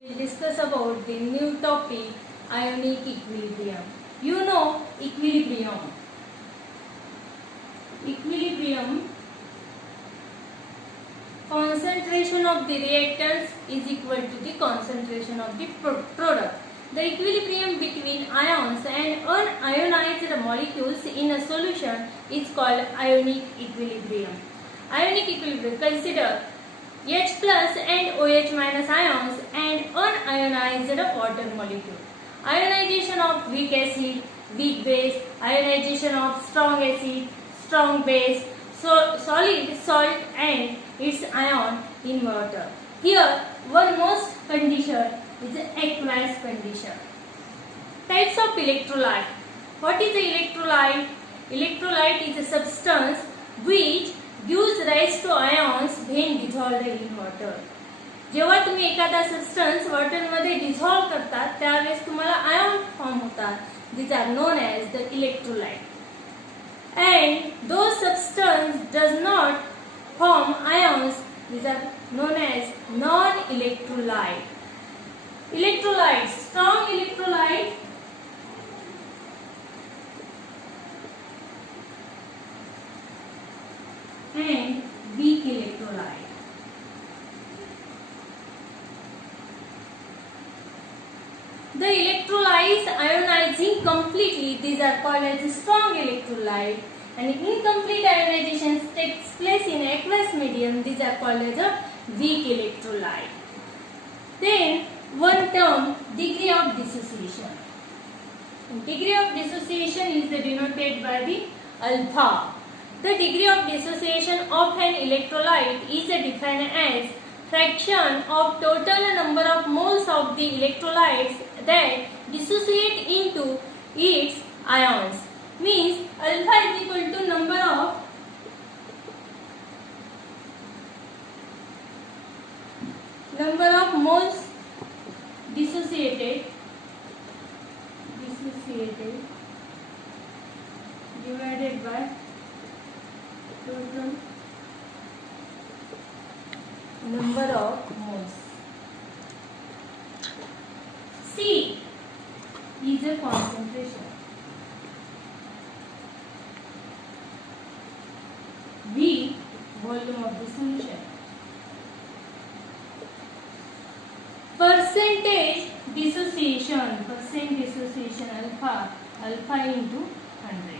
We'll discuss about the new topic, ionic equilibrium. You know equilibrium. Equilibrium, concentration of the reactants is equal to the concentration of the product. The equilibrium between ions and unionized molecules in a solution is called ionic equilibrium. Ionic equilibrium, consider H plus and OH minus ions and unionized water molecule. Ionization of weak acid, weak base, ionization of strong acid, strong base, solid salt and its ion in water. Here one most condition is aqueous condition. Types of electrolyte. What is the electrolyte? Electrolyte is a substance which gives rise to ions when dissolved in water. जेव्हा तुम्ही एखादा substance water मध्ये dissolve करतात त्यावेळेस तुम्हाला ion form होतात. These are known as the electrolyte. And those substance does not form ions, these are known as non-electrolyte. Electrolytes, strong electrolyte and weak electrolyte. The electrolytes ionizing completely, these are called as strong electrolyte, and incomplete ionization takes place in aqueous medium, these are called as a weak electrolyte. Then one term, degree of dissociation. Degree of dissociation is denoted by the alpha. The degree of dissociation of an electrolyte is defined as fraction of total number of moles of the electrolytes that dissociate into its ions. Means alpha is equal to number of moles dissociated divided by total number of moles. C is a concentration. V volume of the solution. Percentage dissociation alpha into 100.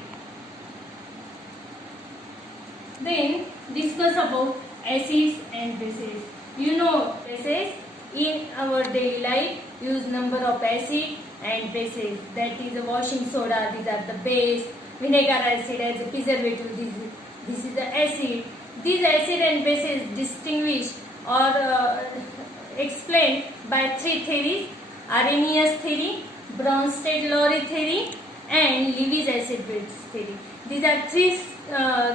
Then discuss about acids and bases. You know bases in our daily life use number of acid and bases, that is a washing soda, these are the base, vinegar acid as a preservative, this is the acid. These acid and bases distinguished or explained by three theories: Arrhenius theory, Bronsted-Lowry theory and Lewis acid-base theory. These are three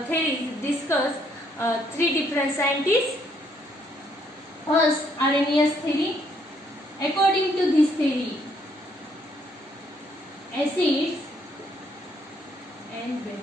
theories discussed three different scientists. First, Arrhenius theory. According to this theory, acids and base.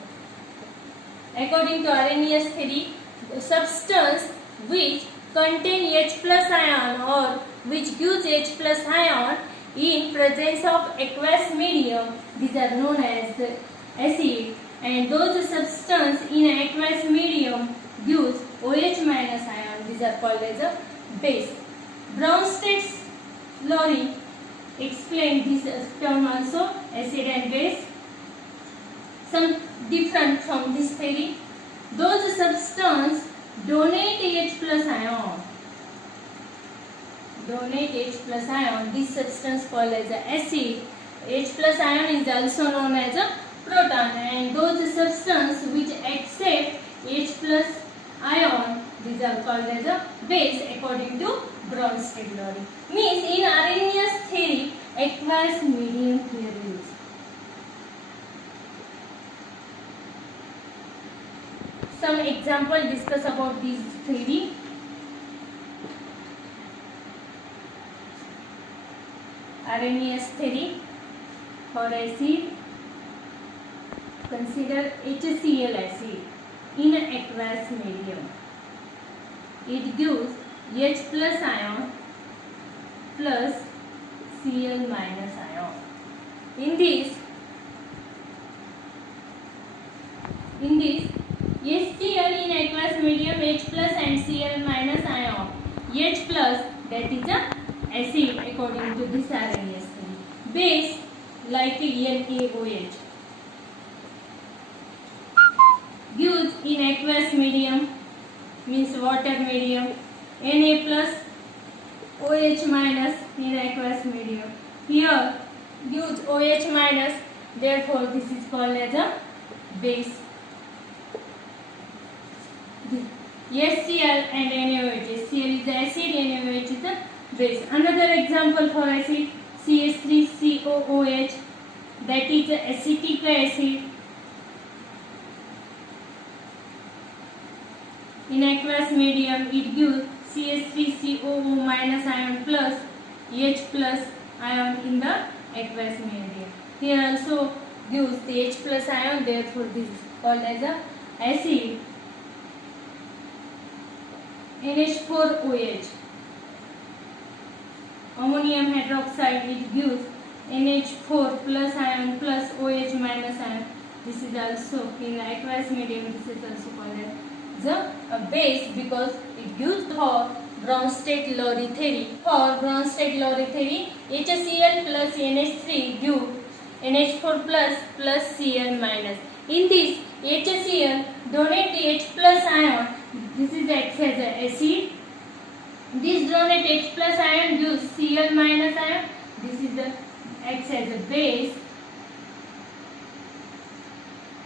According to Arrhenius theory, the substance which contain H plus ion or which gives H plus ion in presence of aqueous medium, these are known as the acid, and those substance in aqueous medium gives OH minus ion, these are called as a base. Bronsted-Lowry explained this term also, acid and base. Some different from this theory, those substance donate H plus ion. This substance called as a acid. H plus ion is also known as a proton, and those substance which accept H plus ion, these are called as a base according to Bronsted-Lowry. Means in Arrhenius theory, aqueous medium here used. Some example discuss about this theory. Arrhenius theory for acid, consider HCl acid in an aqueous medium. It gives H plus ion plus Cl minus ion. In this HCl in aqueous medium H plus and Cl minus ion. H plus, that is a acid according to this Arrhenius theory. Base like NaOH. Gives in aqueous medium means water medium Na plus OH minus in aqueous medium. Here gives OH minus, therefore this is called as a base. HCl and NaOH. HCl is the acid, NaOH is the base. Another example for acid, CH3COOH, that is acetic acid. In aqueous medium, it gives CH3COO minus ion plus H plus ion in the aqueous medium. Here also gives the H plus ion, therefore this is called as a acid. NH4OH, ammonium hydroxide, it gives NH4 plus ion plus OH minus ion. This is also in the aqueous medium, this is also called as the base because it gives for Bronsted-Lowry theory. For Bronsted-Lowry theory, HCl plus NH3 give NH4 plus Cl minus. In this HCl donate the H plus ion. This is acts as an acid. This donate H plus ion gives Cl minus ion. This is the acts as a base.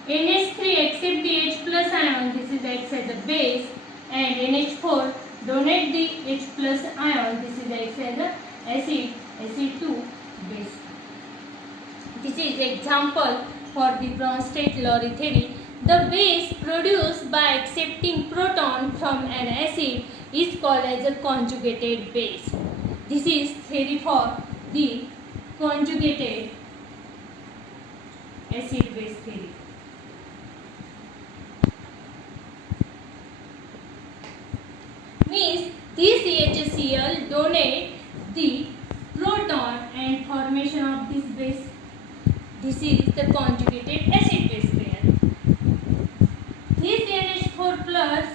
NH3 accept the H plus ion. This is acts as a base, and NH4 donate the H plus ion. This is acts as a acid. Acid2 base. This is example for the Bronsted-Lowry theory. The base produced by accepting proton from an acid is called as a conjugated base. This is theory for the conjugated acid base theory. Means this HCl donate the proton and formation of this base. This is the conjugated acid base pair. This NH4 plus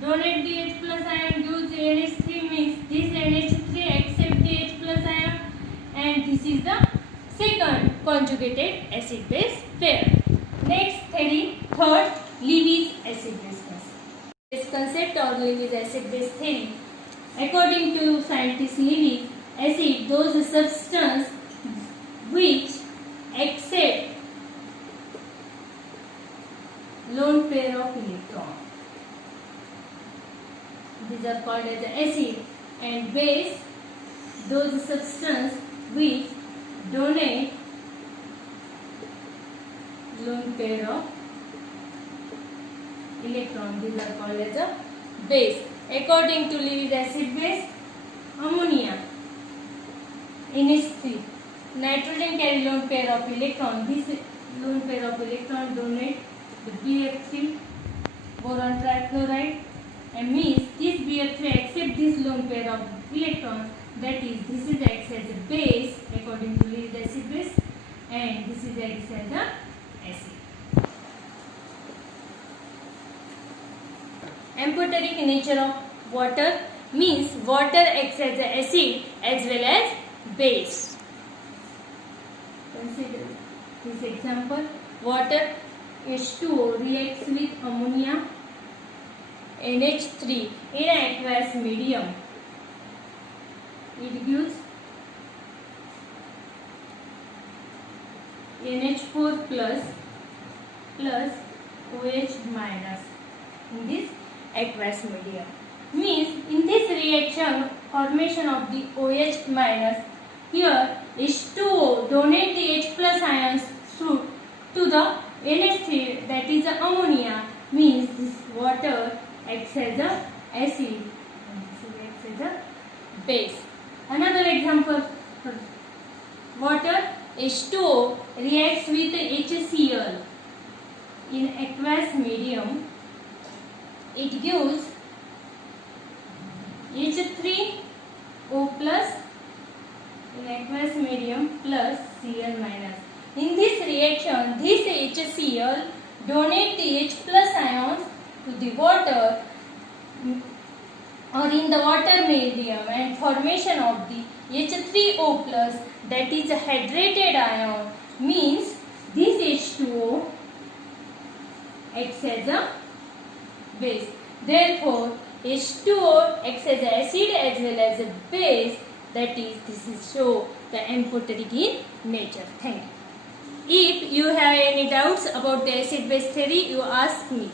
donate the H plus ion gives NH3, means this NH3 accept the H plus ion, and this is the second conjugated acid base pair. Next theory, third, Lewis acid base concept. This concept of Lewis acid base theory. According to scientist Lewis, acid those substances which accept lone pair of electrons. These are called as acid, and base those substances which donate lone pair of electrons. These are called as a base. According to Lewis acid base, ammonia, NH3, nitrogen carry lone pair of electron. This lone pair of electron donate the BF3, boron trichloride, and means this BF3 accept this lone pair of electrons. That is, this is acts as a base according to Lewis acid base, and this is acts as a acid. Amphoteric nature of water means water acts as an acid as well as base. Consider this example. Water H2O reacts with ammonia NH3 in aqueous medium. It gives NH4 plus OH minus in this aqueous medium. Means in this reaction formation of the OH minus, here H2O donate the H plus ions through to the NH3, that is the ammonia. Means this water acts as a acid and this acts as a base. Another example, water H2O reacts with HCl in aqueous medium. It gives H3O plus in aqueous medium plus Cl minus. In this reaction, this HCl donate the H plus ions to the water or in the water medium and formation of the H3O plus, that is a hydrated ion, means this H2O acts as a base. Therefore, H2O acts as acid as well as a base. That is, this is show the amphoteric in nature. Thank you. If you have any doubts about the acid base theory, you ask me.